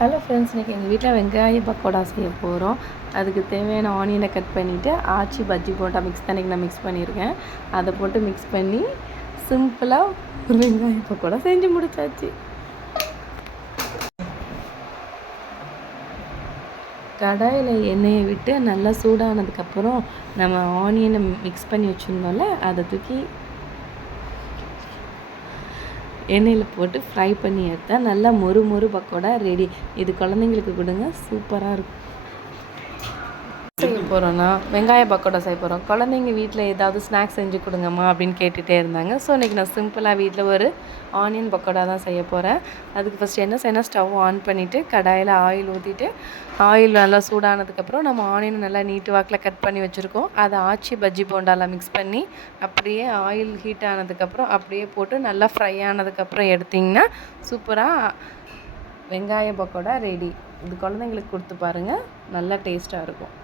Hello friends இன்றைக்கி எங்கள் வீட்டில் வெங்காய பக்கோடா செய்ய போகிறோம் அதுக்கு தேவையான ஆனியனை கட் பண்ணிவிட்டு ஆச்சி பஜ்ஜி போட்டால் மிக்ஸ் தண்ணிக்கு நான் மிக்ஸ் பண்ணியிருக்கேன் அதை போட்டு மிக்ஸ் பண்ணி சிம்பிளாக ஒரு வெங்காய பக்கோடா செஞ்சு முடிச்சாச்சு. கடாயில் எண்ணெயை விட்டு நல்லா சூடானதுக்கப்புறம் நம்ம ஆனியனை மிக்ஸ் பண்ணி வச்சுருந்தோம்ல அதை தூக்கி எண்ணெயில் போட்டு ஃப்ரை பண்ணி எடுத்தால் நல்லா மொறு மொறு பக்கோடா ரெடி இது குழந்தைங்களுக்கு கொடுங்க சூப்பராக இருக்கும். போகிறோன்னா வெங்காய பக்கோடா செய்ய போகிறோம் குழந்தைங்க வீட்டில் ஏதாவது ஸ்நாக்ஸ் செஞ்சு கொடுங்கம்மா அப்படின்னு கேட்டுகிட்டே இருந்தாங்க. ஸோ இன்றைக்கி நான் சிம்பிளாக வீட்டில் ஒரு ஆனியன் பக்கோடா தான் செய்ய போகிறேன் அதுக்கு ஃபஸ்ட் என்ன செய்யணும் ஸ்டவ் ஆன் பண்ணிவிட்டு கடாயில் ஆயில் ஊற்றிட்டு ஆயில் நல்லா சூடானதுக்கப்புறம் நம்ம ஆனியன் நல்லா நீட்டு வாக்கில் கட் பண்ணி வச்சுருக்கோம். அதை ஆச்சி பஜ்ஜி போண்டாலாம் மிக்ஸ் பண்ணி அப்படியே ஆயில் ஹீட் ஆனதுக்கப்புறம் அப்படியே போட்டு நல்லா ஃப்ரை ஆனதுக்கப்புறம் எடுத்திங்கன்னா சூப்பராக வெங்காய பக்கோடா ரெடி இது குழந்தைங்களுக்கு கொடுத்து பாருங்கள் நல்லா டேஸ்ட்டாக இருக்கும்.